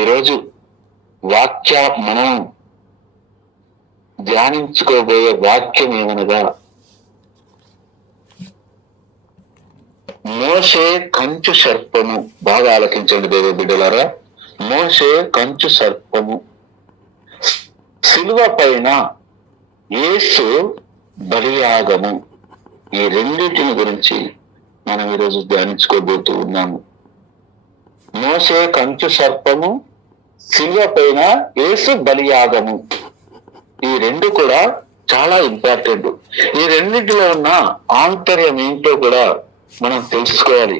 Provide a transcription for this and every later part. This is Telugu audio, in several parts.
ఈరోజు వాక్య మనం ధ్యానించుకోబోయే వాక్యం ఏమనగా, మోషే కంచు సర్పము. బాగా ఆలకించండి దేవ బిడ్డలారా. మోషే కంచు సర్పము, శిలువ పైన యేసు బలియాగము. ఈ రెండింటిని గురించి మనం ఈరోజు ధ్యానించుకోబోతూ ఉన్నాము. మోషే కంచు సర్పము, శిలువ పైన యేసు బలియాగము. ఈ రెండు కూడా చాలా ఇంపార్టెంట్. ఈ రెండింటిలో ఉన్న ఆంతర్యం ఏంటో కూడా మనం తెలుసుకోవాలి.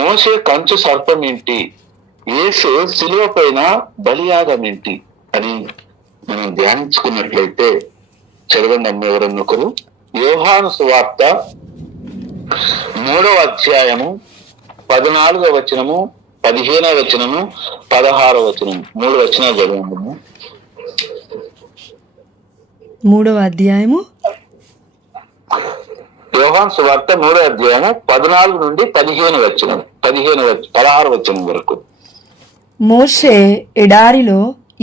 మోషే కంచు సర్పం ఏంటి, యేసు శిలువ పైన బలియాగం ఏంటి అని మనం ధ్యానించుకున్నట్లయితే, చదవండి అమ్మ ఎవరన్నా ఒకరు. యోహాను సువార్త 3వ అధ్యాయము 14వ వచనము, 15వ వచనము, 16వ వచనము. 3 వచనాలు చదవండి. 3వ అధ్యాయము యోహాను సువార్త 3వ అధ్యాయము 14 నుండి 15 వచనం, 16 వచనం వరకు. మోషే ఎడారిలో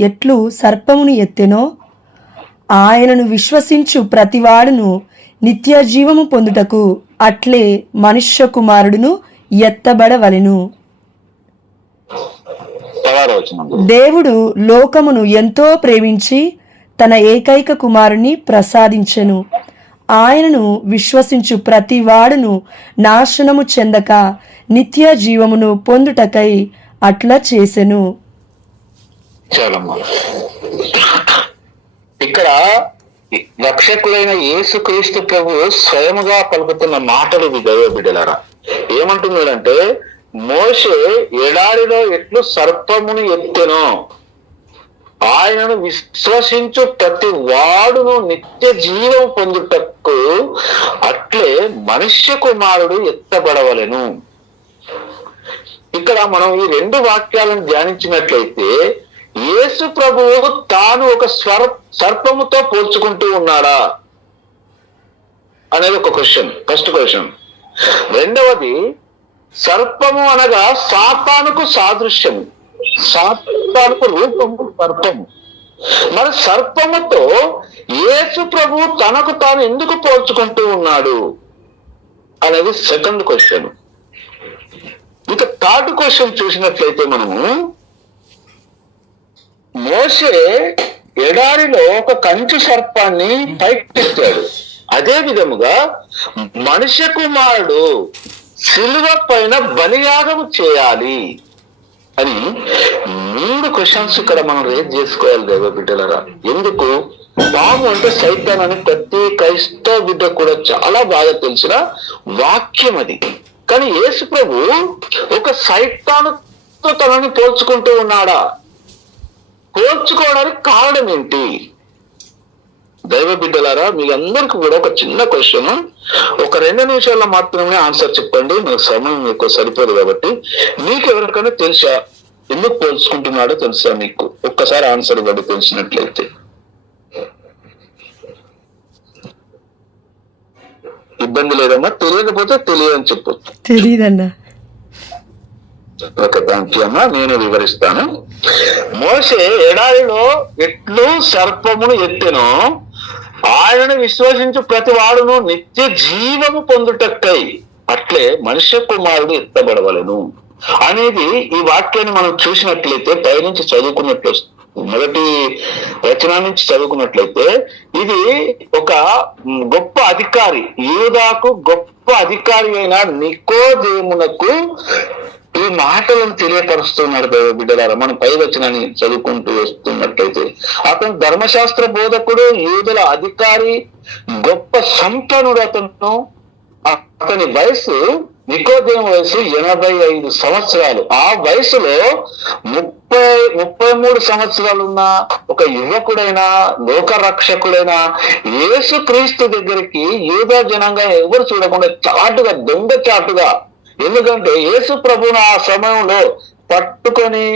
ఎట్లు సర్పమును ఎత్తెనో, ఆయనను విశ్వసించు ప్రతివాడును నిత్య జీవము పొందుటకు అట్లే మనుష్య కుమారుడును ఎత్తబడవలెను. దేవుడు లోకమును ఎంతో ప్రేమించి తన ఏకైక కుమారుని ప్రసాదించెను. ఆయనను విశ్వసించు ప్రతివాడును నాశనము చెందక నిత్య జీవమును పొందుటకై అట్లా చేసెను. ఇక్కడ రక్షకులైన యేసుక్రీస్తు ప్రభు స్వయముగా పలుకుతున్న మాటలు ఇవి దైవ బిడ్డలారా. ఏమంటున్నాడంటే, మోషే ఎడారిలో ఎట్లు సర్పమును ఎత్తెనో, ఆయనను విశ్వసించు ప్రతి వాడును నిత్య జీవం పొందుటకు అట్లే మనుష్య కుమారుడు ఎత్తబడవలెను. ఇక్కడ మనం ఈ 2 వాక్యాలను ధ్యానించినట్లయితే, యేసు ప్రభువు తాను ఒక సర్పముతో పోల్చుకుంటూ ఉన్నాడా అనేది ఒక క్వశ్చన్, ఫస్ట్ క్వశ్చన్. రెండవది, సర్పము అనగా సాతానుకు సాదృశ్యము, సాతానుకు రూపము సర్పము. మరి సర్పముతో యేసు ప్రభువు తనకు తాను ఎందుకు పోల్చుకుంటూ ఉన్నాడు అనేది సెకండ్ క్వశ్చన్. ఇక థర్డ్ క్వశ్చన్ చూసినట్లయితే, మనము మోషే ఎడారిలో ఒక కంచు సర్పాన్ని పైకెత్తాడు. అదే విధముగా మనుష్య కుమారుడు శిలువ పైన బలియాగము చేయాలి అని 3 క్వశ్చన్స్ ఇక్కడ మనం రేజ్ చేసుకోవాలి దేవ బిడ్డలరా. ఎందుకు? పాము అంటే సైతాన్ అని ప్రతి క్రైస్తవ బిడ్డ కూడా చాలా బాగా తెలిసిన వాక్యం అది. కానీ యేసు ప్రభు ఒక సైతానుతో తనని పోల్చుకుంటూ ఉన్నాడా? పోల్చుకోవడానికి కారణం ఏంటి? దైవ బిడ్డలారా, మీకందరికీ కూడా ఒక చిన్న క్వశ్చన్, ఒక 2 నిమిషాల్లో మాత్రమే ఆన్సర్ చెప్పండి, నాకు సమయం ఎక్కువ సరిపోదు కాబట్టి. మీకు ఎవరికైనా తెలుసా ఎందుకు పోల్చుకుంటున్నాడో తెలుసా? మీకు ఒక్కసారి ఆన్సర్ ఇవ్వండి తెలిసినట్లయితే. ఇబ్బంది లేదమ్మా, తెలియకపోతే తెలియదని చెప్పొచ్చు. తెలియదన్నా. ఓకే, థ్యాంక్ యూ అమ్మా, నేను వివరిస్తాను. మోషే ఎడారిలో ఎట్లు సర్పమును ఎత్తెనో, ఆయనను విశ్వసించు ప్రతి వాడును నిత్య జీవము పొందుటకై అట్లే మనుష్య కుమారుడు ఎత్తబడవలెను అనేది ఈ వాక్యాన్ని మనం చూసినట్లయితే, పైనుంచి చదువుకున్నట్లు, మొదటి వచనం నుంచి చదువుకున్నట్లయితే, ఇది ఒక గొప్ప అధికారి, యూదాకు గొప్ప అధికారి అయిన నికోదేమునకు ఈ మాటలను తెలియపరుస్తున్నాడు దేవ బిడ్డలారా. మనం పై వచనాన్ని చదువుకుంటూ వస్తున్నట్లయితే, అతను ధర్మశాస్త్ర బోధకుడు, యూదుల అధికారి, గొప్ప సంపన్నుడు. అతని వయసు, నికోదేము వయసు 85 సంవత్సరాలు. ఆ వయసులో 33 సంవత్సరాలున్న ఒక యువకుడైనా, లోకరక్షకుడైనా యేసు క్రీస్తు దగ్గరికి యూదా జనంగా ఎవరు చూడకుండా చాటుగా, దొంగ చాటుగా, ఎందుకంటే యేసు ప్రభువును ఆ సమయంలో పట్టుకొని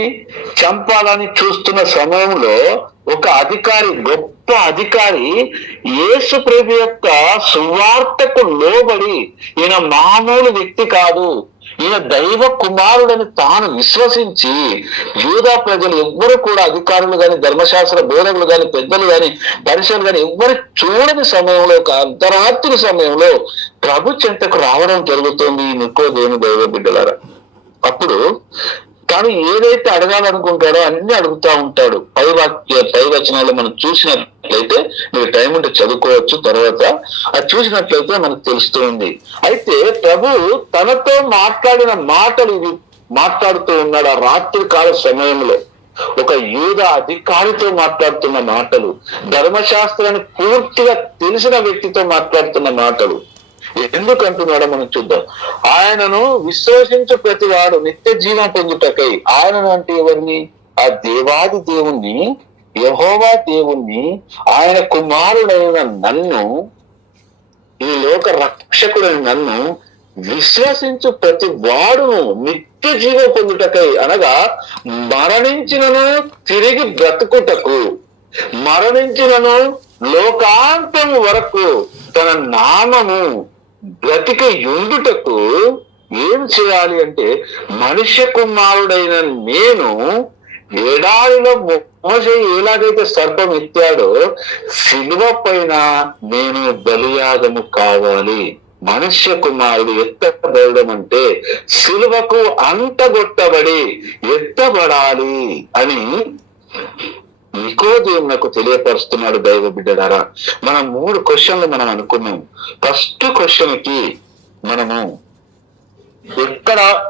చంపాలని చూస్తున్న సమయంలో ఒక అధికారి, గొప్ప అధికారి యేసు ప్రభు యొక్క సువార్తకు లోబడి, ఈయన మామూలు వ్యక్తి కాదు, ఈయన దైవ కుమారుడని తాను విశ్వసించి యూదా ప్రజలు ఎవ్వరు కూడా అధికారులు గాని, ధర్మశాస్త్ర బోధకులు గాని, పెద్దలు గాని, పరిశీలు గాని ఎవ్వరు చూడని సమయంలో, ఒక అర్ధరాత్రి సమయంలో ప్రభు చెంతకు రావడం జరుగుతుంది ఈ నికోదేము దైవ బిడ్డలారా. అప్పుడు తాను ఏదైతే అడగాలనుకుంటాడో అన్ని అడుగుతా ఉంటాడు. పై వచనాలు మనం చూసినట్లయితే, మీకు టైం ఉంటే చదువుకోవచ్చు తర్వాత, అది చూసినట్లయితే మనకు తెలుస్తుంది. అయితే ప్రభు తనతో మాట్లాడిన మాటలు ఇవి మాట్లాడుతూ ఉన్నాడు. ఆ రాత్రి కాల సమయంలో ఒక యూద అధికారితో మాట్లాడుతున్న మాటలు, ధర్మశాస్త్రాన్ని పూర్తిగా తెలిసిన వ్యక్తితో మాట్లాడుతున్న మాటలు. ఎందుకంటున్నాడో మనం చూద్దాం. ఆయనను విశ్వసించు ప్రతివాడు నిత్య జీవం పొందుటకై. ఆయనను అంటే ఎవరిని? ఆ దేవాది దేవుణ్ణి, యెహోవా దేవుణ్ణి, ఆయన కుమారుడైన నన్ను, ఈ లోక రక్షకుడైన నన్ను విశ్వసించు ప్రతి వాడును నిత్య జీవం పొందుటకై, అనగా మరణించినను తిరిగి బ్రతుకుటకు, మరణించినను లోకాంతం వరకు తన నామము బ్రతిక యుండుటకు ఏం చేయాలి అంటే, మనుష్య కుమారుడైన నేను ఎడారిలో మోసే ఎలాగైతే సర్పం ఎత్తాడో శిలువ పైన నేను బలియాగము కావాలి. మనుష్య కుమారుడు ఎత్తబడడం అంటే శిలువకు అంటగొట్టబడి ఎత్తబడాలి అని నికోదేమునకు తెలియపరుస్తున్నాడు దైవ బిడ్డలారా. మనం 3 క్వశ్చన్లు మనం అనుకున్నాం. ఫస్ట్ క్వశ్చన్ కి మనము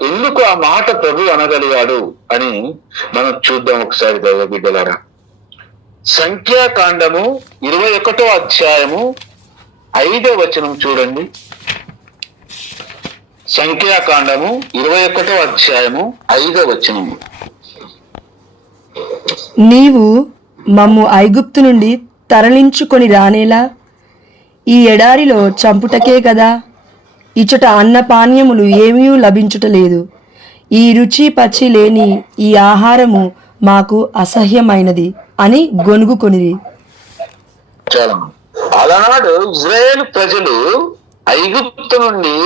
ఎందుకు ఆ మాట ప్రభు అనగలిగాడు అని మనం చూద్దాం ఒకసారి దైవ బిడ్డలారా. సంఖ్యాకాండము 21వ అధ్యాయము 5వ వచనం చూడండి. సంఖ్యాకాండము 21వ అధ్యాయము 5వ వచనము. నీవు మమ్ము ఐగుప్తు నుండి తరలించుకొని రానేలా ఈ ఎడారిలో చంపుటకే కదా. ఇచ్చట అన్నపానీయములు ఏమీ లభించుటలేదు. ఈ రుచి పచ్చి లేని ఈ ఆహారము మాకు అసహ్యమైనది అని గొనుగుకొనిరి. అలనాడు ఇజ్రాయేలు ప్రజలు ఐగుప్తు నుండి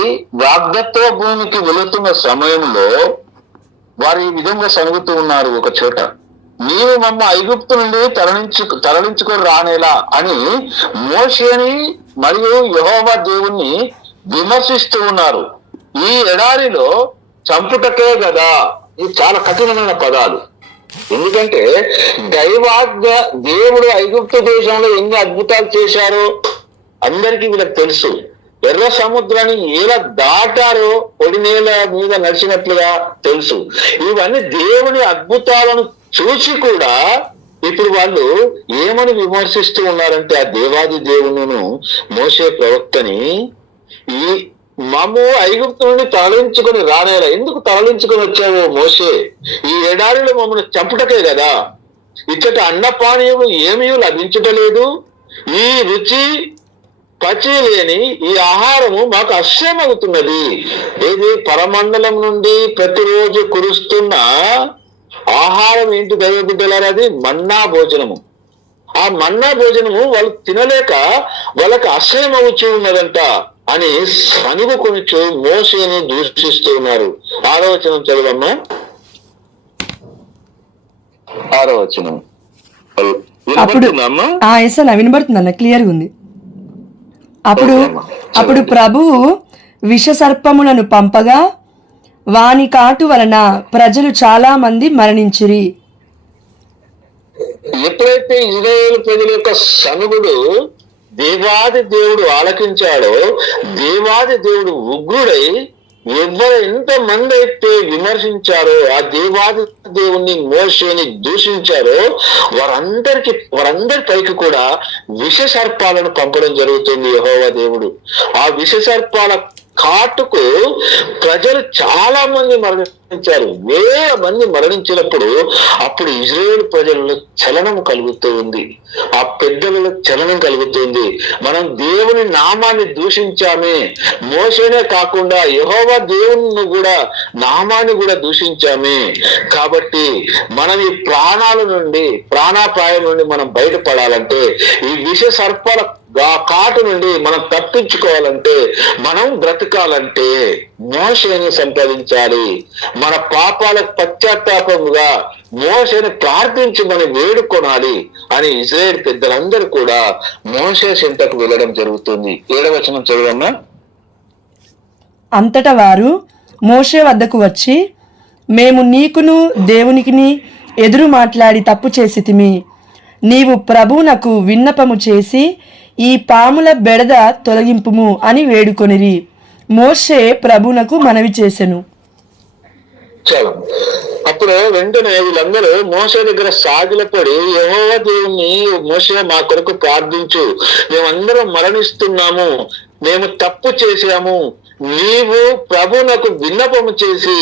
వాగ్దత్వ భూమికి వెళుతున్న సమయంలో వారు ఈ విధంగా సనుగుతూ ఉన్నారు ఒక చోట. నీవు మమ్మ ఐగుప్తు నుండి తరలించుకొని రానేలా అని మోషేని మరియు యెహోవా దేవుణ్ణి విమర్శిస్తూ ఉన్నారు. ఈ ఎడారిలో చంపుటకే కదా. ఇది చాలా కఠినమైన పదాలు. ఎందుకంటే దైవాజ్ఞ, దేవుడు ఐగుప్తు దేశంలో ఎన్ని అద్భుతాలు చేశారో అందరికీ వీళ్ళకి తెలుసు. ఎర్ర సముద్రాన్ని ఎలా దాటారో పొడి నేల మీద నడిచినట్లుగా తెలుసు. ఇవన్నీ దేవుని అద్భుతాలను చూసి కూడా ఇప్పుడు వాళ్ళు ఏమని విమర్శిస్తూ ఉన్నారంటే, ఆ దేవాది దేవుని మోసే ప్రవక్తని, ఈ మమ్ము ఐగుప్తు నుండి తరలించుకొని రానేలా. ఎందుకు తరలించుకొని వచ్చావు మోసే? ఈ ఎడారిలో మమ్మల్ని చంపుటకే కదా. ఇచ్చట అన్నపానీయము ఏమీ లభించుటలేదు. ఈ రుచి పచి లేని ఈ ఆహారము మాకు అసహ్యమవుతున్నది. ఇది పరమండలం నుండి ప్రతిరోజు కురుస్తున్న ఆహారం ఏంటి దైవ బిడ్డలారా? అది మన్నా భోజనము. ఆ మన్నా భోజనము వాళ్ళు తినలేక వాళ్ళకి అసహ్యం అవుతూ ఉన్నదంట అని సనుగుకొని మోసేని దూషిస్తూ ఉన్నారు. 6వ వచనం చదవమ్మా. 6వ వచనం వినబడుతుందన్న, క్లియర్గా ఉంది. అప్పుడు ప్రభువు విష సర్పములను పంపగా వాని కాటు వలన ప్రజలు చాలా మంది మరణించిరి. ఎప్పుడైతే ఇజ్రాయేలు ప్రజల యొక్క సనుగుడు దేవాది దేవుడు ఆలకించాడో, దేవాది దేవుడు ఉగ్రుడై ఎంతమంది అయితే విమర్శించారో, ఆ దేవాది దేవుణ్ణి మోషేని దూషించారో వారందరి పైకి కూడా విష సర్పాలను పంపడం జరుగుతుంది యెహోవా దేవుడు. ఆ విష సర్పాల కాటుకు ప్రజలు చాలా మంది మరణించారు. 1000 మంది మరణించినప్పుడు అప్పుడు ఇజ్రాయేలు ప్రజలలో చలనం కలుగుతూ ఉంది. ఆ పెద్దలలో చలనం కలుగుతుంది. మనం దేవుని నామాన్ని దూషించామే. మోసేనే కాకుండా యెహోవా దేవుని కూడా నామాన్ని కూడా దూషించామే. కాబట్టి మనం ఈ ప్రాణాపాయం నుండి మనం బయటపడాలంటే ఈ విష సర్పాల ఆ కాటు నుండి మనం తప్పించుకోవాలంటే, మనం బ్రతకాలంటే మోషేని సంపాదించాలి. మన పాపాలకు పశ్చాత్తాపముగా మోషేని ప్రార్థించమని వేడుకొనాలి అని ఇజ్రాయేల్ పెద్దలందరూ కూడా మోషే చెంతకు వెళ్ళడం జరుగుతుంది. 7వ వచనం చదవమ్మా. అంతటా వారు మోషే వద్దకు వచ్చి, మేము నీకును దేవునికిని ఎదురు మాట్లాడి తప్పు చేసితిమి. నీవు ప్రభువునకు విన్నపము చేసి ఈ పాముల బెడద తొలగింపుము అని వేడుకొనిరి. మోషే ప్రభువునకు మనవి చేసెను. చాలు. అప్పుడు వెంటనే వీళ్ళందరూ మోషే దగ్గర సాగిలపడి, యెహోవా దేవుని, మోషే మా కొరకు ప్రార్థించు, మేమందరం మరణిస్తున్నాము, మేము తప్పు చేశాము, నీవు ప్రభువునకు విన్నపము చేసి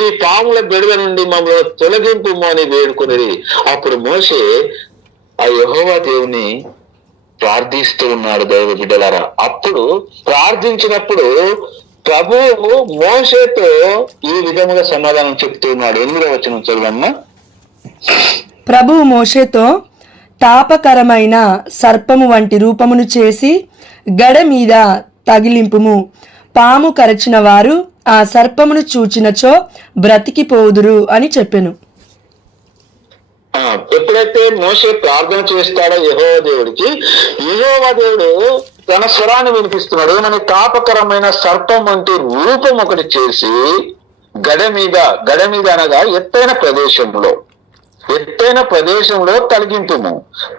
ఈ పాముల బెడద నుండి మమ్మల్ని తొలగింపు అని వేడుకుని, అప్పుడు మోషే ఆ యెహోవా దేవుని ప్రార్థిస్తూ ఉన్నాడు. దైవ బిడ్డలారా, అప్పుడు ప్రార్థించినప్పుడు ప్రభువు మోషేతో ఈ విధముగా సమాధానం చెప్తున్నాడు. 8వ వచనం చదవమ్మా. ప్రభువు మోషేతో, తాపకరమైన సర్పము వంటి రూపమును చేసి గడ మీద తగిలింపుము. పాము కరచిన వారు ఆ సర్పమును చూచినచో బ్రతికిపోదురు అని చెప్పెను. ఎప్పుడైతే మోషే ప్రార్థన చేస్తాడో యెహోవా దేవుడికి, యెహోవా దేవుడు తన స్వరాన్ని వినిపిస్తున్నాడు. ఏమని? తాపకరమైన సర్పం వంటి రూపం ఒకటి చేసి గడ మీద అనగా ఎత్తైన ప్రదేశంలో తొలగింపుము.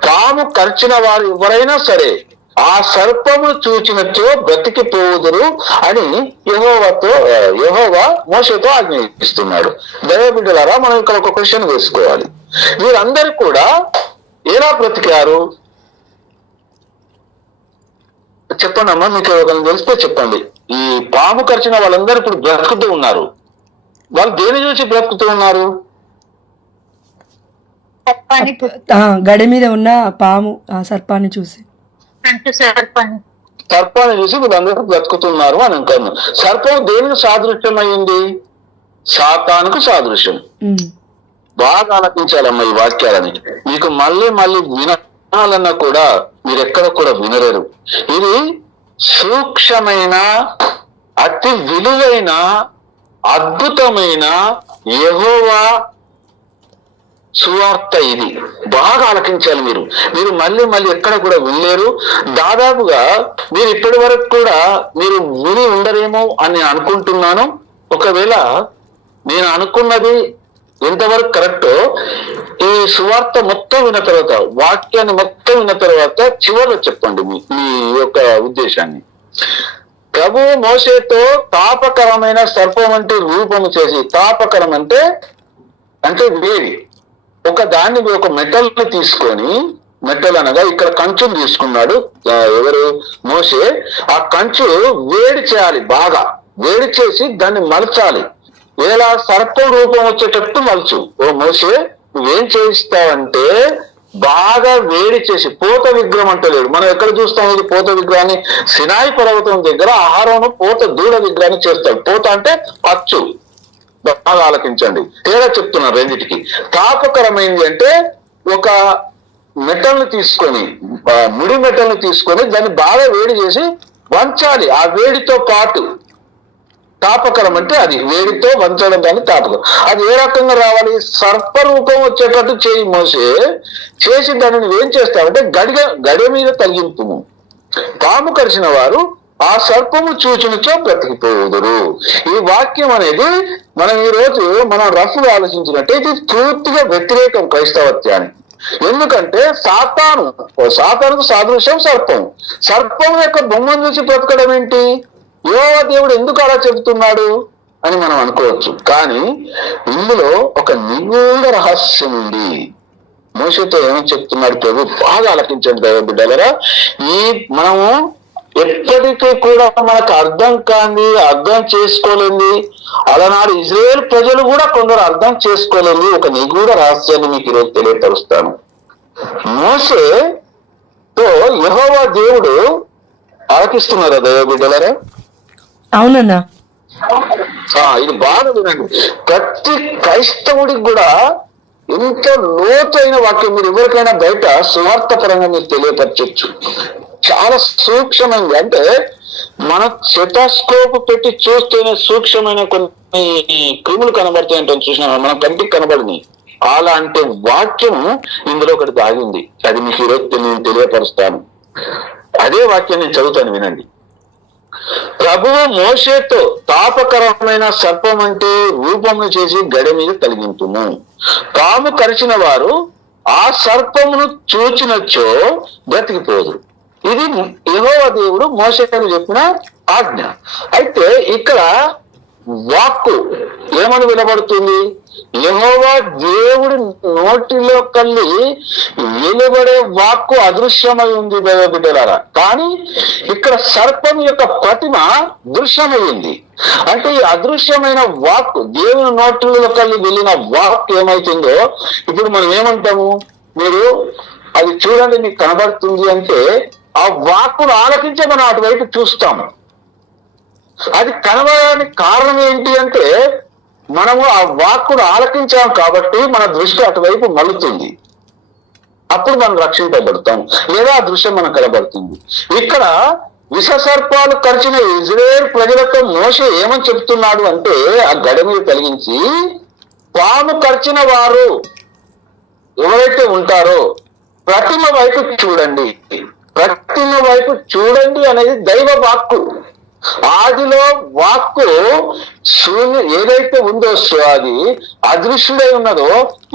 పాము కరిచిన వారు ఎవరైనా సరే ఆ సర్పము చూచినచో బ్రతికిపోదురు అని యెహోవా మోషేతో ఆజ్ఞాపిస్తున్నాడు. దైవ బిడ్డలారా, మనం ఇక్కడ ఒక క్వశ్చన్ వేసుకోవాలి. వీరందరూ కూడా ఎలా బ్రతికారు చెప్పండి అమ్మా. మీకు ఒకరిని తెలిస్తే చెప్పండి. ఈ పాము కరిచిన వాళ్ళందరూ ఇప్పుడు బ్రతుకుతూ ఉన్నారు. వాళ్ళు దేని చూసి బ్రతుకుతూ ఉన్నారు? గడ మీద ఉన్న పాము ఆ సర్పాన్ని చూసి వీళ్ళందరూ బ్రతుకుతున్నారు అని అంటాను. సర్పం దేనికి సాదృశ్యం అయింది? సాతానుకు సాదృశ్యం. బాగా ఆలకించాలమ్మా ఈ వాక్యాలని. మీకు మళ్ళీ వినాలన్నా కూడా మీరు ఎక్కడ కూడా వినలేరు. ఇది సూక్ష్మమైన, అతి విలువైన, అద్భుతమైన యెహోవా సువార్త. ఇది బాగా ఆలకించాలి మీరు మళ్ళీ ఎక్కడ కూడా వినలేరు. దాదాపుగా మీరు ఇప్పటి వరకు కూడా మీరు విని ఉండరేమో అని అనుకుంటున్నాను. ఒకవేళ నేను అనుకున్నది ఎంతవరకు కరెక్టో, ఈ సువార్త మొత్తం విన్న తర్వాత, వాక్యాన్ని మొత్తం విన్న తర్వాత చివరిలో చెప్పండి మీ యొక్క ఉద్దేశాన్ని. ప్రభువు మోషేతో తాపకరమైన సర్పం వంటి రూపము చేసి, తాపకరం అంటే వేడి, ఒక మెటల్ ని తీసుకొని, మెటల్ అనగా ఇక్కడ కంచుని తీసుకున్నాడు ఎవరు? మోషే. ఆ కంచు వేడి చేయాలి, బాగా వేడి చేసి దాన్ని మలచాలి. ఎలా? సర్పం రూపం వచ్చేటట్టు మలుచు. ఓ మోషే, నువ్వేం చేయిస్తావంటే బాగా వేడి చేసి, పోత విగ్రహం అంటలేడు. మనం ఎక్కడ చూస్తాం ఇది పోత విగ్రహాన్ని? సినాయి పర్వతం దగ్గర ఆహారం పోత దూడ విగ్రహాన్ని చేస్తాడు. పోత అంటే అచ్చు. బాగా ఆలకించండి, తేడా చెప్తున్నారు రెండింటికి. తాపకరమైంది అంటే ఒక మెటల్ని తీసుకొని, ముడి మెటల్ని తీసుకొని దాన్ని బాగా వేడి చేసి వంచాలి. ఆ వేడితో పాటు తాపకరం అంటే అది వేడితో వంచడం, దాన్ని తాపకం. అది ఏ రకంగా రావాలి? సర్పరూపం వచ్చేటట్టు చేయి మోసే. చేసి దాన్ని ఏం చేస్తామంటే గడ మీద తగ్గింపుము. పాము కరిచిన వారు ఆ సర్పము చూచినచో బ్రతికిపోదురు. ఈ వాక్యం అనేది మనం ఈ రోజు రఫ్గా ఆలోచించినట్టే ఇది పూర్తిగా వ్యతిరేకం క్రైస్తవత్యానికి. ఎందుకంటే సాతానుకు సాదృశ్యం సర్పం యొక్క బొమ్మను చూసి బ్రతకడం ఏంటి? యెహోవా దేవుడు ఎందుకు అలా చెబుతున్నాడు అని మనం అనుకోవచ్చు. కానీ ఇందులో ఒక నిగూఢ రహస్యం ఉంది. మోషేతో ఏమని చెప్తున్నాడు ప్రభు? బాగా ఆలకించండి దైవ బిడ్డలారా. మనము ఎప్పటికీ కూడా మనకు అర్థం చేసుకోలేంది, అలనాడు ఇజ్రాయేల్ ప్రజలు కూడా కొందరు అర్థం చేసుకోలేని ఒక నిగూఢ రహస్యాన్ని మీకు ఈరోజు తెలియపరుస్తాను. మోషేతో యెహోవా దేవుడు ఆలకిస్తున్నారా దైవ బిడ్డలారా? అవునన్నా. ఇది బాగా వినండి. ప్రతి క్రైస్తవుడికి కూడా ఎంత లోతైన వాక్యం. మీరు ఎవరికైనా బయట సువార్త పరంగా మీరు తెలియపరచచ్చు. చాలా సూక్ష్మంగా, అంటే మన స్టెథోస్కోప్ పెట్టి చూస్తేనే సూక్ష్మమైన కొన్ని క్రిములు కనబడతాయంటే చూసినా మన కంటికి కనబడినాయి. అలాంటి వాక్యం ఇందులో ఒకటి దాగింది. అది మీకు ఈరోజు నేను తెలియపరుస్తాను. అదే వాక్యం నేను చదువుతాను, వినండి. ప్రభువు మోషేతో తాపకరమైన సర్పం అంటే రూపమును చేసి గడ మీద కలిగింపుము. పాము కరిచిన వారు ఆ సర్పమును చూచినచ్చో బ్రతికిపోదు. ఇది యెహోవా దేవుడు మోషేకు చెప్పిన ఆజ్ఞ. అయితే ఇక్కడ వాక్కు ఏమని వినబడుతుంది? యెహోవా దేవుడి నోటిలో కల్లి వెలువడే వాక్కు అదృశ్యమై ఉంది దైవ బిడ్డలారా. కానీ ఇక్కడ సర్పం యొక్క ప్రతిమ దృశ్యమైంది. అంటే ఈ అదృశ్యమైన వాక్కు, దేవుని నోటిలో కల్లి వెళ్ళిన వాక్ ఏమైతుందో ఇప్పుడు మనం ఏమంటాము? మీరు అది చూడండి మీకు కనబడుతుంది అంటే ఆ వాక్కును ఆలకించే మనం అటువైపు చూస్తాము. అది కనబడడానికి కారణం ఏంటి అంటే మనము ఆ వాక్కును ఆలకించాం కాబట్టి మన దృష్టి అటువైపు మలుతుంది. అప్పుడు మనం రక్షింపబడతాం, లేదా ఆ దృశ్యం మనకు కనబడుతుంది. ఇక్కడ విషసర్పాలు కరిచిన ఇజ్రాయేల్ ప్రజలతో మోషే ఏమని చెప్తున్నాడు అంటే ఆ గడ మీద కలిగించి, పాము కరిచిన వారు ఎవరైతే ఉంటారో ప్రతిమ వైపు చూడండి. ప్రతిమ వైపు చూడండి అనేది దైవ వాక్కు. ఆదిలో వాక్కు ఏదైతే ఉందో అది అదృశ్యుడై ఉన్నదో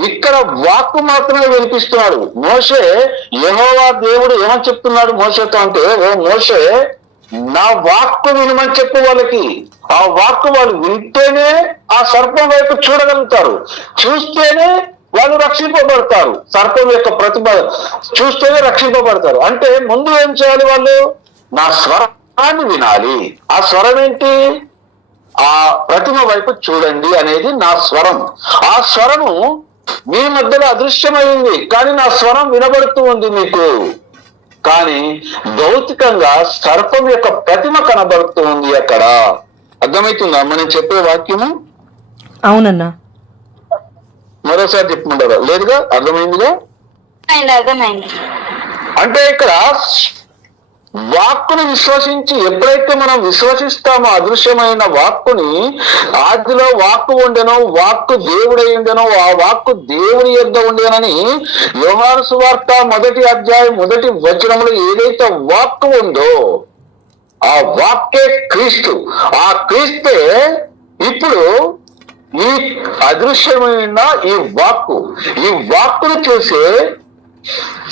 ఇక్కడ వాక్కు మాత్రమే వినిపిస్తున్నాడు. మోషే, యెహోవా దేవుడు ఏమని చెప్తున్నాడు మోషేతో అంటే, ఓ మోషే, నా వాక్కు వినమని చెప్పు వాళ్ళకి. ఆ వాక్కు వాళ్ళు వింటేనే ఆ సర్పం వైపు చూడగలుగుతారు, చూస్తేనే వాళ్ళు రక్షింపబడతారు. సర్పం యొక్క ప్రతిభ చూస్తేనే రక్షింపబడతారు. అంటే ముందు ఏం చేయాలి? వాళ్ళు నా స్వరాన్ని వినాలి. ఆ స్వరం ఏంటి? ఆ ప్రతిమ వైపు చూడండి అనేది నా స్వరం. ఆ స్వరము మీ మధ్యలో అదృశ్యమైంది, కానీ నా స్వరం వినబడుతూ ఉంది మీకు. కానీ భౌతికంగా సర్పం యొక్క ప్రతిమ కనబడుతూ ఉంది అక్కడ. అర్థమవుతుందా మనం చెప్పే వాక్యము? అవునన్నా. మరోసారి చెప్పుకుంటారా? లేదుగా? అర్థమైందిగా? అర్థమైంది. అంటే ఇక్కడ వాక్కుని విశ్వసించి ఎప్పుడైతే మనం విశ్వసిస్తామో అదృశ్యమైన వాక్కుని, ఆదిలో వాక్కు ఉండెనో, వాక్కు దేవుడై ఉండెనో, ఆ వాక్కు దేవుని యొద్ద ఉండేనని యోహాను సువార్త 1వ అధ్యాయం 1వ వచనంలో ఏదైతే వాక్కు ఉందో ఆ వాక్కే క్రీస్తు. ఆ క్రీస్తే ఇప్పుడు ఈ అదృశ్యమైన ఈ వాక్కును చూసే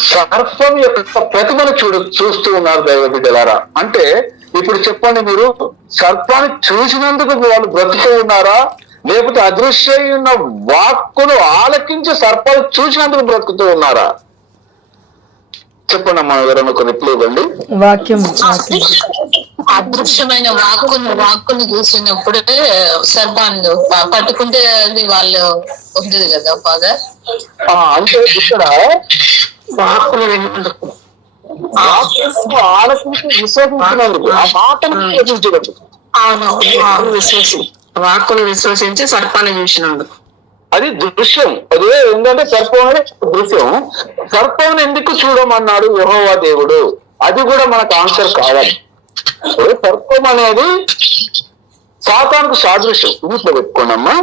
సర్పం యొక్క ప్రతిమను చూస్తూ ఉన్నారు దైవ బిడ్డలారా. అంటే ఇప్పుడు చెప్పండి, మీరు సర్పాన్ని చూసినందుకు వాళ్ళు బ్రతుకుతూ ఉన్నారా, లేకపోతే అదృశ్యమైన వాక్కును ఆలకించి సర్పాలు చూసినందుకు బ్రతుకుతూ ఉన్నారా? చెప్పండి అమ్మా, ఎవరైనా కొన్ని రిప్లై ఇవ్వండి. వాక్యం అదృశ్యమైన వాక్కును చూసినప్పుడు సర్పాన్ని పట్టుకుంటే అది వాళ్ళు ఉంటుంది కదా ఫాదర్. అంటే ఇక్కడ వాక్కును విన్నందుకు, ఆలకించి విశ్వసించినందుకు, ఆ మాటను విశ్వసించినందుకు. అవును, వాక్కును విశ్వసించి సర్పాన్ని చూసినందుకు అది దృశ్యం. అదే ఏంటంటే సర్పం అనేది దృశ్యం. సర్పం ఎందుకు చూడమన్నాడు యెహోవా దేవుడు? అది కూడా మనకు ఆన్సర్ కావాలి. సర్పం అనేది సాతానుకు సాదృశ్యం. ఇంట్లో పెట్టుకోండి అమ్మా.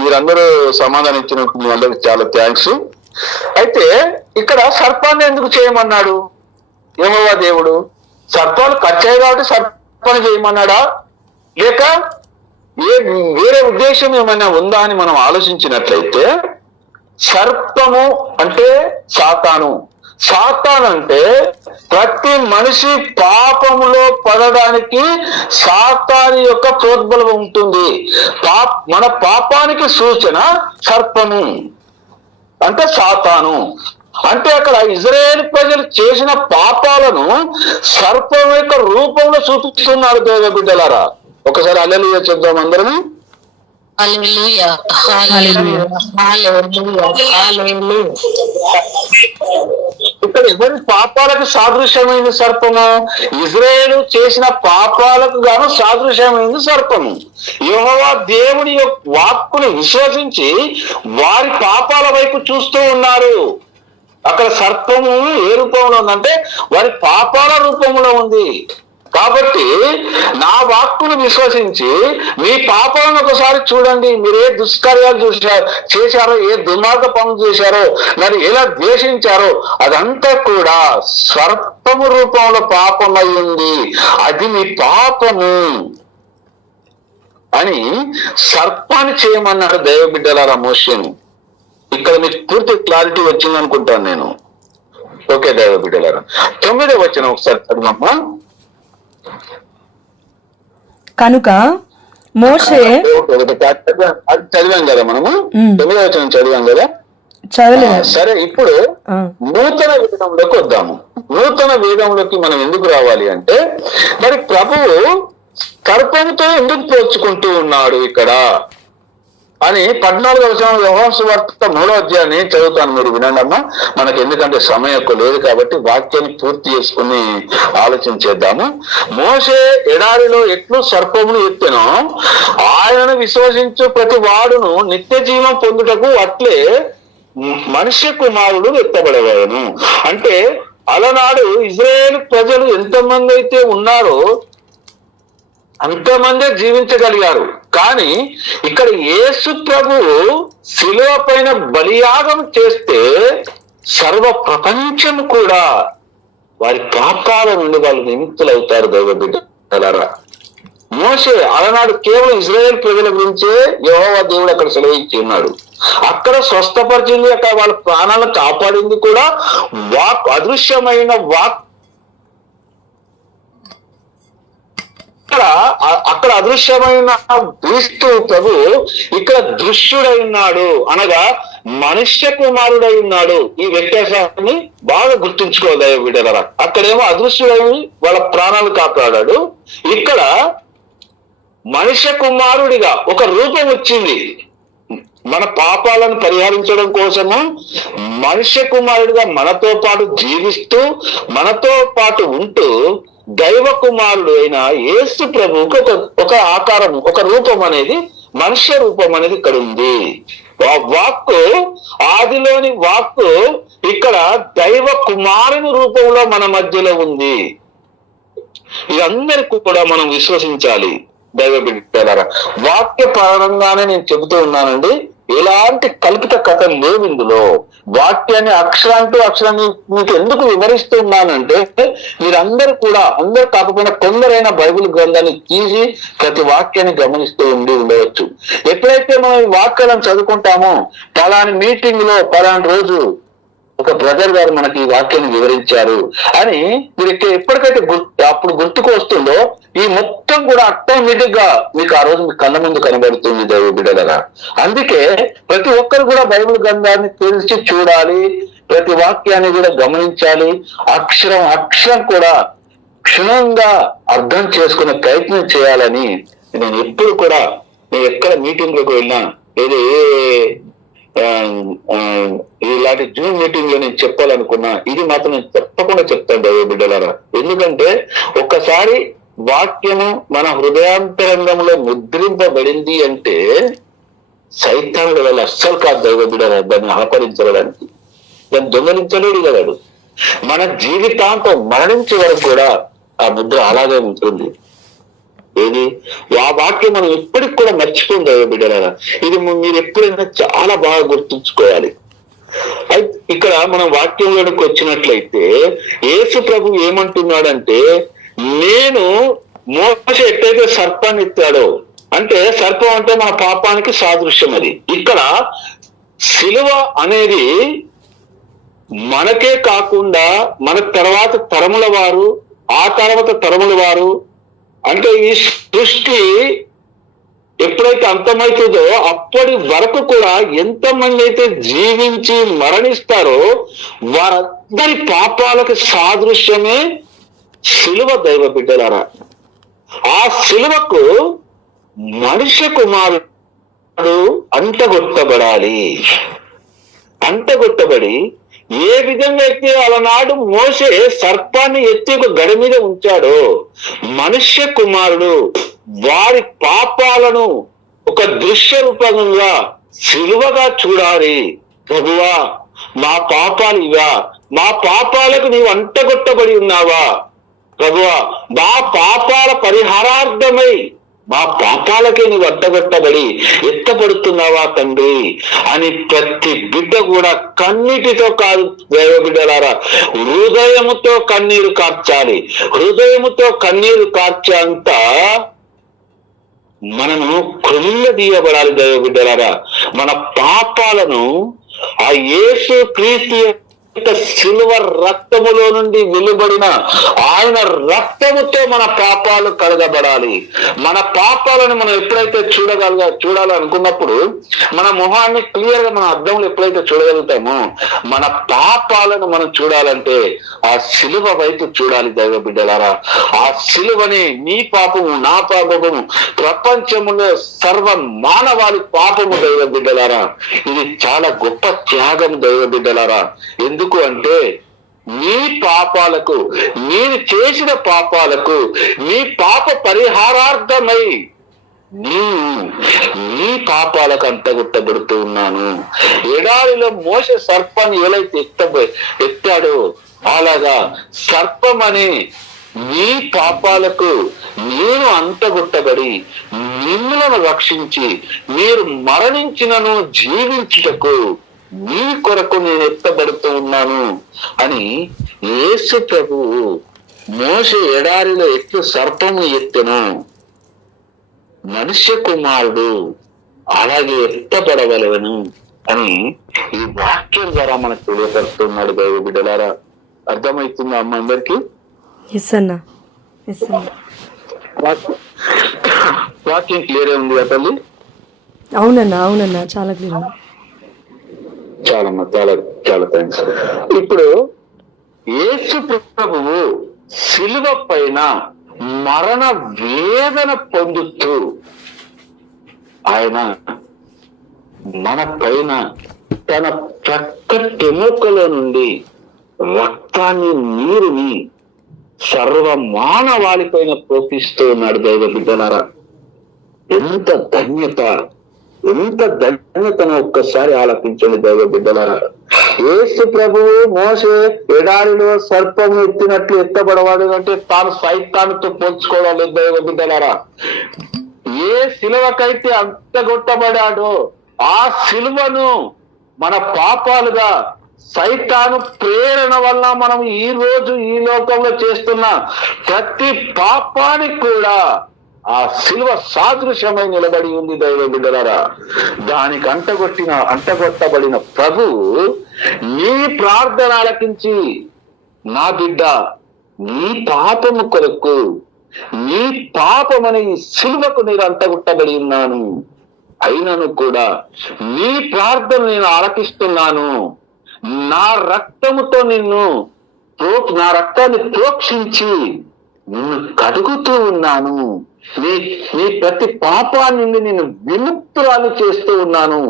మీరందరూ సమాధానం ఇచ్చినందుకు మీ అందరికి చాలా థ్యాంక్స్. అయితే ఇక్కడ సర్పాన్ని ఎందుకు చేయమన్నాడు యెహోవా దేవుడు? సర్పాలు కచ్చాయి కాబట్టి సర్పాన్ని చేయమన్నాడా, లేక వేరే ఉద్దేశం ఏమైనా ఉందా అని మనం ఆలోచించినట్లయితే, సర్పము అంటే సాతాను. సాతాను అంటే ప్రతి మనిషి పాపములో పడడానికి సాతాను యొక్క ప్రోద్బలం ఉంటుంది. మన పాపానికి సూచన సర్పము అంటే సాతాను. అంటే అక్కడ ఇజ్రాయేల్ ప్రజలు చేసిన పాపాలను సర్పం యొక్క రూపంలో చూపిస్తున్నారు దైవ బిడ్డలారా. ఒకసారి హల్లెలూయా చెప్దాం అందరం. ఇక్కడ ఎవరి పాపాలకు సాదృశ్యమైన సర్పము? ఇజ్రాయేలు చేసిన పాపాలకు గాను సాదృశ్యమైంది సర్పము. యెహోవా దేవుని యొక్క వాక్కుని విశ్వసించి వారి పాపాల వైపు చూస్తూ ఉన్నారు. అక్కడ సర్పము ఏ రూపంలో ఉందంటే వారి పాపాల రూపంలో ఉంది. కాబట్టి నా వాక్కును విశ్వసించి మీ పాపాలను ఒకసారి చూడండి. మీరు ఏ దుష్కార్యాలు చేశారో, ఏ దుర్మార్గ పనులు చేశారో, మరి ఎలా ద్వేషించారో అదంతా కూడా సర్పము రూపంలో పాపమై ఉంది. అది మీ పాపము అని సర్పాన్ని చేయమన్నాడు దైవ బిడ్డలారా మోషేను. ఇక్కడ మీకు పూర్తి క్లారిటీ వచ్చింది అనుకుంటాను నేను. ఓకే దైవ బిడ్డలారా, 9వ వచనం ఒకసారి చదవమ్మా. కనుక మోషే అది చదివాం కదా మనము, 9వ వచనం చదివాం కదా. చదవలేదు. సరే, ఇప్పుడు నూతన వేదంలోకి వద్దాము. నూతన వేదంలోకి మనం ఎందుకు రావాలి అంటే, మరి ప్రభువు సర్పంతో ఎందుకు పోల్చుకుంటూ ఉన్నాడు ఇక్కడ అని 14వ వచనం యోహాను సువార్త 3వ అధ్యాయాన్ని చదువుతాను, మీరు వినండి అమ్మా. మనకి ఎందుకంటే సమయం ఎక్కువ లేదు కాబట్టి వాక్యాన్ని పూర్తి చేసుకుని ఆలోచించేద్దాము. మోషే ఎడారిలో ఎట్లు సర్పమును ఎత్తెనో ఆయనను విశ్వసించు ప్రతి వాడును నిత్య జీవం పొందుటకు అట్లే మనుష్య కుమారుడు ఎత్తబడేవాడు. అంటే అలనాడు ఇజ్రాయేల్ ప్రజలు ఎంతమంది అయితే ఉన్నారో అంతమందే జీవించగలిగారు. కానీ ఇక్కడ యేసు ప్రభువు శిలువ పైన బలియాగం చేస్తే సర్వ ప్రపంచం కూడా వారి పాపాల నుండి వాళ్ళు విముక్తులవుతారు. దైవ బిడ్డలారా, మోషే అలనాడు కేవలం ఇజ్రాయేల్ ప్రజల గురించే యెహోవా దేవుడు అక్కడ సెలవిచ్చి ఉన్నాడు. అక్కడ స్వస్థపరిచింది, అక్కడ వాళ్ళ ప్రాణాలను కాపాడింది కూడా వాక్, అదృశ్యమైన వాక్. అక్కడ అదృశ్యమైన క్రీస్తు ప్రభు ఇక్కడ దృశ్యుడై ఉన్నాడు, అనగా మనుష్య కుమారుడై ఉన్నాడు. ఈ వ్యత్యాసాన్ని బాగా గుర్తుంచుకోవాలి దైవ బిడ్డలారా. అక్కడేమో అదృశ్యుడై వాళ్ళ ప్రాణాలు కాపాడాడు, ఇక్కడ మనుష్య కుమారుడిగా ఒక రూపం వచ్చింది. మన పాపాలను పరిహరించడం కోసము మనుష్య కుమారుడిగా మనతో పాటు జీవిస్తూ మనతో పాటు ఉంటూ దైవ కుమారుడు అయిన యేసు ప్రభువుకి ఒక ఆకారం, ఒక రూపం అనేది, మనుష్య రూపం అనేది ఇక్కడ ఉంది. వాక్కు, ఆదిలోని వాక్కు ఇక్కడ దైవ కుమారుని రూపంలో మన మధ్యలో ఉంది. ఇదందరికీ కూడా మనం విశ్వసించాలి దైవ బిడ్డలారా. వాక్య పరంగానే నేను చెబుతూ ఉన్నానండి, ఎలాంటి కల్పిత కథలు లేవు ఇందులో. వాక్యాన్ని అక్షరాంటూ అక్షరాన్ని మీకు ఎందుకు వివరిస్తూ ఉన్నానంటే, మీరందరూ కూడా, అందరూ కాకపోయినా కొందరైనా బైబిల్ గ్రంథాన్ని తీసి ప్రతి వాక్యాన్ని గమనిస్తూ ఉండవచ్చు. ఎప్పుడైతే మనం ఈ వాక్యాలను చదువుకుంటామో, పలాని మీటింగ్ లో పలాని రోజు ఒక బ్రదర్ గారు మనకి ఈ వాక్యాన్ని వివరించారు అని మీరు ఎప్పటికైతే అప్పుడు గుర్తుకు వస్తుందో, ఈ మొత్తం కూడా ఆటోమేటిక్ గా మీకు ఆ రోజు మీ కళ్ళ ముందు కనబడుతుంది దైవ బిడ్డలారా. అందుకే ప్రతి ఒక్కరు కూడా బైబిల్ గ్రంథాన్ని తెలిసి చూడాలి, ప్రతి వాక్యాన్ని కూడా గమనించాలి, అక్షరం కూడా క్షుణ్ణంగా అర్థం చేసుకునే ప్రయత్నం చేయాలని నేను ఎప్పుడు కూడా, నేను ఎక్కడ మీటింగ్ లోకి వెళ్ళినా, ఏదో ఇలాంటి జూమ్ మీటింగ్ లో నేను చెప్పాలనుకున్నా ఇది మాత్రం నేను తప్పకుండా చెప్తాను దైవ బిడ్డలారా. ఎందుకంటే ఒక్కసారి వాక్యము మన హృదయాంతరంగంలో ముద్రింపబడింది అంటే సైతానుడు వల్ల అస్సలు కాదు దైవ బిడ్డలారా దాన్ని ఆపరించడానికి, దాన్ని దొంగలించలేడు కదాడు. మన జీవితాంతం మరణించే వరకు కూడా ఆ ముద్ర అలాగే ఉంటుంది. ఏది ఆ వాక్యం మనం ఎప్పటికి కూడా మర్చిపోయింది దైవ బిడ్డలారా. ఇది మీరు ఎప్పుడైనా చాలా బాగా గుర్తుంచుకోవాలి. అయితే ఇక్కడ మనం వాక్యంలోకి వచ్చినట్లయితే యేసు ప్రభు ఏమంటున్నాడంటే, నేను మోషే ఎట్లయితే సర్పాన్ని ఎత్తాడో, అంటే సర్పం అంటే మన పాపానికి సాదృశ్యం. అది ఇక్కడ సిలువ అనేది మనకే కాకుండా మన తర్వాత తరముల వారు, ఆ తర్వాత తరముల వారు, అంటే ఈ సృష్టి ఎప్పుడైతే అంతమవుతుందో అప్పటి వరకు కూడా ఎంతమంది అయితే జీవించి మరణిస్తారో వారందరి పాపాలకు సాదృశ్యమే సిలువ దైవ బిడ్డలారా. ఆ సిలువకు మనుష్య కుమారుడు అంటగొట్టబడి ఏ విధంగా అయితే అలనాడు మోషే సర్పాన్ని ఎత్తి ఒక గడి మీద ఉంచాడో, మనుష్య కుమారుడు వారి పాపాలను ఒక దృశ్య రూపంగా సిలువగా చూడాలి. ప్రభువా మా పాపాలు ఇవా? మా పాపాలకు నీవు అంటగొట్టబడి ఉన్నావా ప్రభువా? మా పాపాల పరిహారార్థమై మా పాపాలకే నువ్వు అడ్డగొట్టబడి ఎత్తపడుతున్నావా తండ్రి అని ప్రతి బిడ్డ కూడా కన్నీటితో కాదు దైవ బిడ్డలారా, హృదయముతో కన్నీరు కార్చాలి. హృదయముతో కన్నీరు కార్చేంత మనము కృంగదీయబడాలి దైవ బిడ్డలారా. మన పాపాలను ఆ యేసు క్రీస్తు శిలువ రక్తములో నుండి వెలువడిన ఆయన రక్తముతో మన పాపాలు కడగబడాలి. మన పాపాలను మనం ఎప్పుడైతే చూడాలనుకున్నప్పుడు మన మొహాన్ని క్లియర్ గా మన అర్థంలో ఎప్పుడైతే చూడగలుగుతామో, మన పాపాలను మనం చూడాలంటే ఆ శిలువ వైపు చూడాలి దైవ బిడ్డలారా. ఆ శిలువని నీ పాపము నా పాపము ప్రపంచములో సర్వ మానవాళి పాపము దైవ బిడ్డలారా. ఇది చాలా గొప్ప త్యాగం దైవ బిడ్డలారా. ఎందుకు అంటే మీ పాపాలకు, మీరు చేసిన పాపాలకు, మీ పాప పరిహారార్థమై నీ పాపాలకు అంటగొట్టబడుతూ ఉన్నాను. ఎడారిలో మోసే సర్పాన్ని ఎవరైతే ఎత్తాడో అలాగా సర్పం అనే నీ పాపాలకు నేను అంటగొట్టబడి మిమ్మలను రక్షించి మీరు మరణించినను జీవించుటకు నీ కొరకు నేను ఎత్తబడుతూ ఉన్నాను అని యేసు ప్రభువు మోసే ఎడారిలో ఎట్లు సర్పము ఎత్తెను, మనుష్య కుమారుడు అలాగే ఎత్తబడగలవను అని ఈ వాక్యం ద్వారా మనకు తెలియపరుస్తున్నాడు దైవ బిడ్డలారా. అర్థమవుతుందా అమ్మ అందరికి? వాక్యం క్లియర్ ఉంది కదా తల్లి? అవునన్నా చాలా క్లియర్. చాలా థ్యాంక్స్. ఇప్పుడు యేసు ప్రభువు శిలువ పైన మరణ వేదన పొందుతూ ఆయన మన పైన తన ప్రక్కటెముకలో నుండి రక్తాన్ని నీరుని సర్వ మానవాళి పైన పోపిస్తూ ఉన్నాడు దైవ బిడ్డలారా. ఎంత ధన్యతను ఒక్కసారి ఆలపించండి దైవ బిడ్డలారా. యేసు ప్రభువు మోసే ఎడారిలో సర్పము ఎత్తినట్లు ఎత్తబడవాడు అంటే తాను సైతానుతో పోల్చుకోవడం లేదు దైవ బిడ్డలారా. ఏ శిలువకైతే అంతగొట్టబడాడో ఆ శిలువను మన పాపాలుగా సైతాను ప్రేరణ వల్ల మనం ఈ రోజు ఈ లోకంలో చేస్తున్న ప్రతి పాపానికి కూడా ఆ శిలువ సాదృశ్యమై నిలబడి ఉంది దైవ బిడ్డలారా. దానికి అంటగొట్టబడిన ప్రభువు నీ ప్రార్థన ఆలకించి, నా బిడ్డ నీ పాపము కొరకు, నీ పాపమని ఈ శిలువకు నేను అంటగొట్టబడి ఉన్నాను, అయినను కూడా నీ ప్రార్థన నేను ఆలకిస్తున్నాను, నా రక్తముతో నా రక్తాన్ని ప్రోక్షించి నిన్ను కడుగుతూ ఉన్నాను, నీ ప్రతి పాపాన్ని నుండి నేను విముక్తురాలు చేస్తూ ఉన్నాను,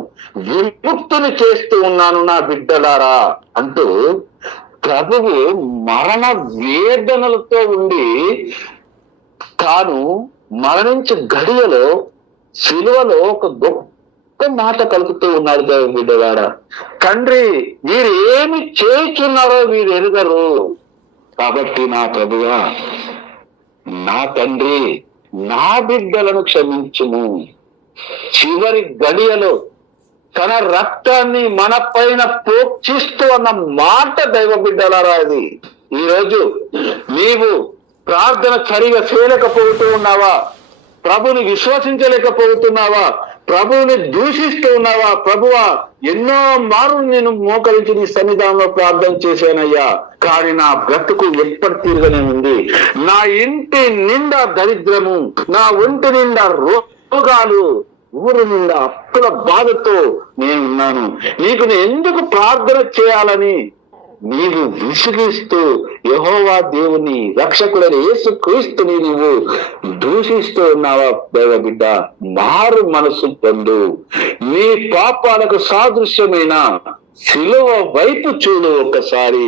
విముక్తుని చేస్తూ ఉన్నాను నా బిడ్డలారా అంటూ ప్రభువు మరణ వేదనలతో ఉండి తాను మరణించే గడియలో శిలువలో ఒక గొప్ప మాట కలుపుతూ ఉన్నాడు దైవ బిడ్డలారా. తండ్రి మీరు ఏమి చేస్తున్నారో మీరు ఎరుగరు, కాబట్టి నా ప్రభువా, నా తండ్రి నా బిడ్డలను క్షమించుము. చివరి గడియలో తన రక్తాన్ని మన పైన ప్రోక్షిస్తూ అన్న మాట దైవ బిడ్డలారా. అది ఈరోజు నీవు ప్రార్థన సరిగా చేయలేకపోతూ ఉన్నావా? ప్రభుని విశ్వసించలేకపోతున్నావా? ప్రభువుని దూషిస్తూ ఉన్నావా? ప్రభువా, ఎన్నో మార్లు నేను మోకరించి నీ సన్నిధానంలో ప్రార్థన చేశానయ్యా, కానీ నా బ్రతుకు ఎప్పటి తీరుగానే ఉంది. నా ఇంటి నిండా దరిద్రము, నా ఒంటి నిండా రోగాలు, ఊరు నిండా అప్పుల బాధతో నేను ఉన్నాను. నీకు నేను ఎందుకు ప్రార్థన చేయాలని నీవు విసిగిస్తూ యెహోవా దేవుని రక్షకుడైన యేసు క్రీస్తుని నీవు దూషిస్తూ ఉన్నావా? దైవ బిడ్డ, మారు మనసు పొందు. నీ పాపాలకు సాదృశ్యమైన శిలువ వైపు చూడు ఒక్కసారి.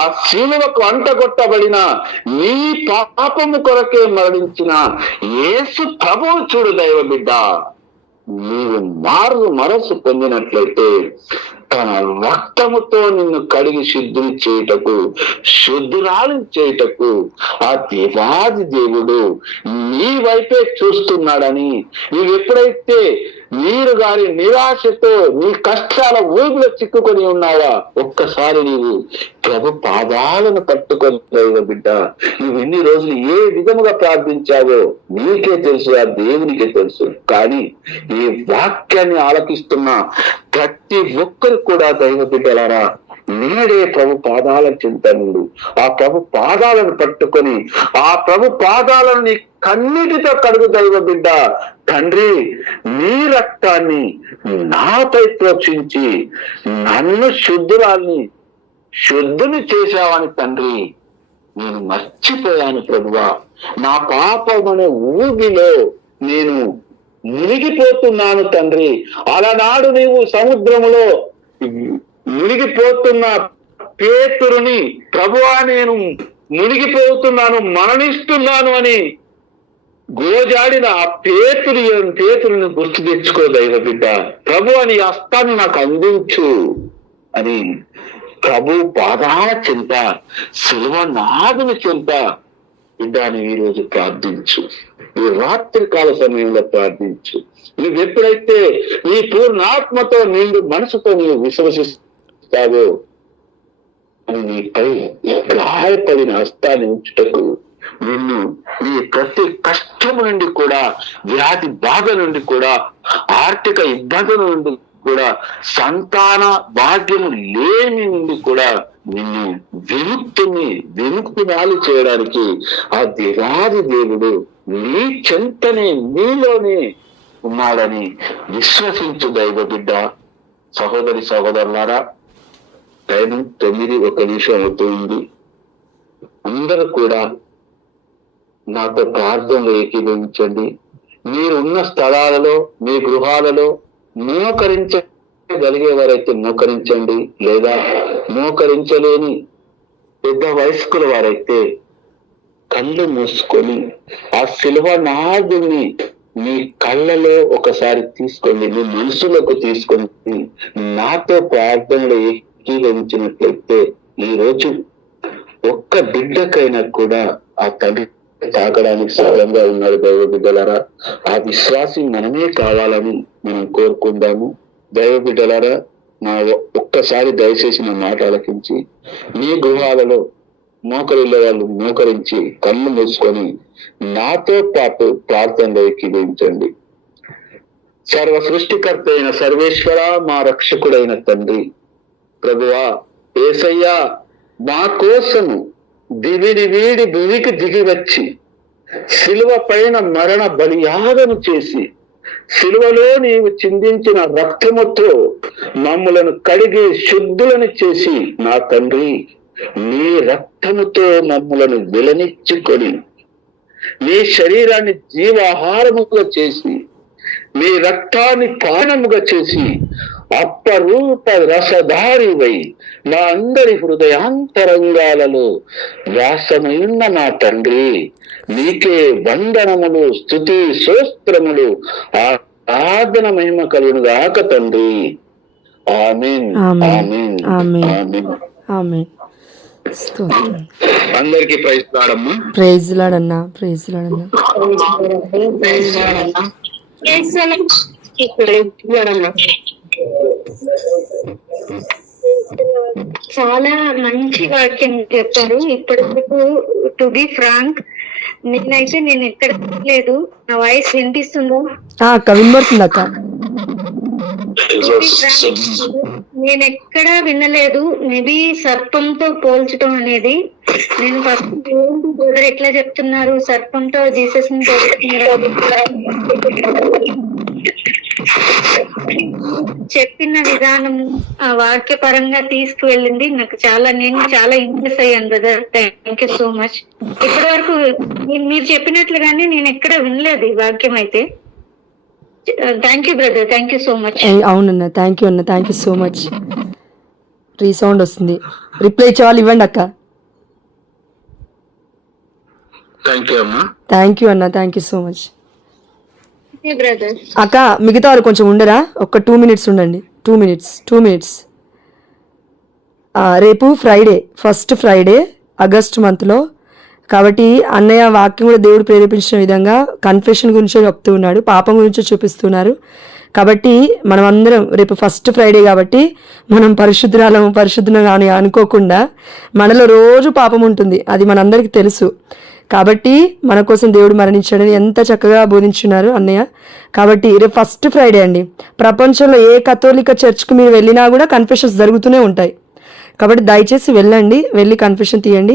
ఆ శిలువకు అంటగొట్టబడిన నీ పాపము కొరకే మరణించిన యేసు ప్రభువు చూడు దైవ బిడ్డ. నీవు మారు మనసు పొందినట్లయితే తన రక్తముతో నిన్ను కడిగి శుద్ధిని చేయుటకు, శుద్ధురాలు చేయుటకు ఆ దేవాది దేవుడు నీ వైపే చూస్తున్నాడని నీవు ఎప్పుడైతే నీరు గారి నిరాశతో నీ కష్టాల ఊబిలో చిక్కుకొని ఉన్నావా, ఒక్కసారి నీవు ప్రభు పాదాలను పట్టుకొని దైవ బిడ్డ, నువ్వు ఎన్ని రోజులు ఏ విధముగా ప్రార్థించావో నీకే తెలుసు, ఆ దేవునికే తెలుసు. కానీ ఈ వాక్యాన్ని ఆలకిస్తున్న ప్రతి ఒక్కరు కూడా దైవ బిడ్డలారా, నేడే ప్రభు పాదాల చింత నుండు ఆ ప్రభు పాదాలను పట్టుకొని ఆ ప్రభు పాదాలను నీ కన్నీటితో కడుగు దైవ బిడ్డ. తండ్రి, నీ రక్తాన్ని నాపై ప్రోక్షించి నన్ను శుద్ధుని చేశావని తండ్రి నేను మర్చిపోయాను ప్రభువా. నా పాపమనే ఊబిలో నేను మునిగిపోతున్నాను తండ్రి. అలనాడు నీవు సముద్రములో మునిగిపోతున్న పేతురుని, ప్రభువా నేను మునిగిపోతున్నాను, మరణిస్తున్నాను అని గోజాడిన ఆ పేతురుని గుర్తు తెచ్చుకో దైవ బిడ్డ. ప్రభు అని హస్తాన్ని నాకు అందించు అని ప్రభు పాదాల చింత, శిలువ నాదుని చింత బిడ్డ నువ్వు ఈ రోజు ప్రార్థించు. ఈ రాత్రి కాల సమయంలో ప్రార్థించు. నువ్వు ఎప్పుడైతే నీ పూర్ణాత్మతో నిండు మనసుతో నీవు విశ్వసిస్తావో నీపై గాయపడిన హస్తాన్ని ఉంచుటకు, నిన్ను నీ ప్రతి కష్టము నుండి కూడా, వ్యాధి బాధ నుండి కూడా, ఆర్థిక ఇబ్బందుల నుండి కూడా, సంతాన భాగ్యము లేని నుండి కూడా నిన్ను విముక్తురాలు చేయడానికి ఆ దేవాది దేవుడు నీ చెంతనే నీలోనే ఉన్నాడని విశ్వసించు దైవ బిడ్డ. సహోదరి సహోదరులారా, టైం 9:01 అవుతుంది. అందరూ కూడా నాతో ప్రార్థనలు ఏకీభవించండి. మీరున్న స్థలాలలో, మీ గృహాలలో మోకరించగలిగేవారైతే మోకరించండి, లేదా మోకరించలేని పెద్ద వయస్కుల వారైతే కళ్ళు మూసుకొని ఆ శిలువ నాదుని మీ కళ్ళలో ఒకసారి తీసుకోండి, మీ మనసులోకి తీసుకొని నాతో ప్రార్థనలు ఏకీభవించినట్లయితే ఈ రోజు ఒక్క బిడ్డకైనా కూడా ఆ తండ్రి తాకడానికి సిద్ధంగా ఉన్నాడు దైవ బిడ్డలారా. ఆ విశ్వాసం మనమే కావాలని మనం కోరుకుందాము. దైవ బిడ్డలారా, నా ఒక్కసారి దయచేసి నా మాట ఆలకించి మీ గృహాలలో మోకరిల్లే వాళ్ళు మోకరించి కళ్ళు మూసుకొని నాతో పాటు ప్రార్థనలో ఏకీభవించండి. సర్వ సృష్టికర్త అయిన సర్వేశ్వర, మా రక్షకుడైన తండ్రి, ప్రభువా యేసయ్యా, మా కోసము దివిని వీడి భూమికి దిగి వచ్చి శిలువ పైన మరణ బలియాగము చేసి శిలువలో నీవు చిందించిన రక్తముతో మమ్ములను కడిగి శుద్ధులను చేసి, నా తండ్రి నీ రక్తముతో మమ్ములను విలనిచ్చుకొని నీ శరీరాన్ని జీవాహారముగా చేసి నీ రక్తాన్ని పానముగా చేసి అప్పరూప రసధారివై నా అందరి హృదయాంతరంగాలలో వ్యాసమైన నా తండ్రి, నీకే వందనములు, స్తుతి స్తోత్రములు, ఆరాధన మహిమ కలుగును గాక తండ్రి. ఆమేన్, ఆమేన్, ఆమేన్, ఆమేన్. అందరికి ప్రైజ్ లాడమ్మా. ప్రైజ్ లాడన్నా, ప్రైజ్ లాడన్నా. చాలా మంచి వాక్యం చెప్పారు. ఇప్పటి వరకు టు బి ఫ్రాంక్, నేను ఎక్కడ లేదు. నా వాయిస్ వినిపిస్తుందో? అక్క వినబడుతుంది అక్క. నేను ఎక్కడా వినలేదు. మేబీ సర్పంతో పోల్చడం అనేది, నేను ఫస్ట్ ఎట్లా చెప్తున్నారు, సర్పంతో జీసస్ ని చెప్పిన విధానం ఆ వాక్యపరంగా తీసుకువెళ్ళింది నాకు నేను చాలా ఇంప్రెస్ అయ్యాను brother. Thank you so much. ఇప్పటి వరకు మీరు చెప్పినట్లుగానే నేను ఎక్కడ వినలేదు ఈ వాక్యం అయితే. Thank you brother, thank you so much. అవునన్నా, థ్యాంక్ యూ అన్న, thank you so much. Resound వస్తుంది, రిప్లై ఇచ్చేవాళ్ళు ఇవ్వండి అక్క. థ్యాంక్ యూ అమ్మా. థ్యాంక్ యూ అన్న, thank you so much. Brother అక్క మిగతా వాళ్ళు కొంచెం ఉండరా, ఒక 2 minutes ఉండండి. 2 minutes. రేపు ఫ్రైడే, ఫస్ట్ ఫ్రైడే ఆగస్ట్ మంత్లో. కాబట్టి అన్నయ్య వాక్యం కూడా దేవుడు ప్రేరేపించిన విధంగా కన్ఫెషన్ గురించే చెప్తూ ఉన్నాడు, పాపం గురించే చూపిస్తున్నారు. కాబట్టి మనం అందరం రేపు ఫస్ట్ ఫ్రైడే కాబట్టి మనం పరిశుద్ధులం అని అనుకోకుండా, మనలో రోజు పాపం ఉంటుంది, అది మనందరికీ తెలుసు. కాబట్టి మన కోసం దేవుడు మరణించాడని ఎంత చక్కగా బోధించున్నారు అన్నయ్య. కాబట్టి రేపు ఫస్ట్ ఫ్రైడే అండి. ప్రపంచంలో ఏ కథోలిక చర్చ్కి మీరు వెళ్ళినా కూడా కన్ఫెషన్స్ జరుగుతూనే ఉంటాయి. కాబట్టి దయచేసి వెళ్ళండి, వెళ్ళి కన్ఫెషన్ తీయండి.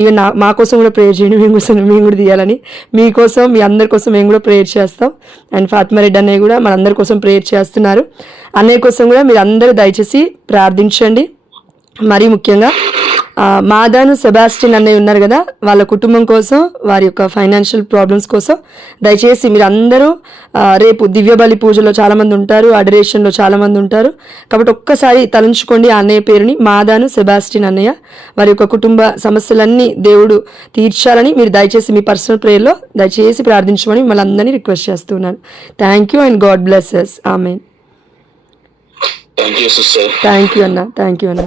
ఈవెన్ మా కోసం కూడా ప్రేయర్ చేయండి, మేము కూడా తీయాలని. మీకోసం, మీ అందరి కోసం మేము కూడా ప్రేయర్ చేస్తాం. అండ్ ఫాతిమా రెడ్డి అన్నయ్య కూడా మనందరి కోసం ప్రేయర్ చేస్తున్నారు. అన్నయ్య కోసం కూడా మీరు అందరూ దయచేసి ప్రార్థించండి. మరీ ముఖ్యంగా మాదాను సెబాస్టిన్ అన్నయ్య ఉన్నారు కదా, వాళ్ళ కుటుంబం కోసం, వారి యొక్క ఫైనాన్షియల్ ప్రాబ్లమ్స్ కోసం దయచేసి మీరు అందరూ రేపు దివ్యబలి పూజలో చాలామంది ఉంటారు, అడరేషన్లో చాలామంది ఉంటారు. కాబట్టి ఒక్కసారి తలంచుకోండి ఆ అన్నయ్య పేరుని, మాదాను సెబాస్టిన్ అన్నయ్య. వారి యొక్క కుటుంబ సమస్యలన్నీ దేవుడు తీర్చాలని మీరు దయచేసి మీ పర్సనల్ ప్రేయర్లో దయచేసి ప్రార్థించమని మిమ్మల్ని అందరినీ రిక్వెస్ట్ చేస్తున్నాను. Thank you and God bless us. Amen. Thank you sister. Thank you అన్న.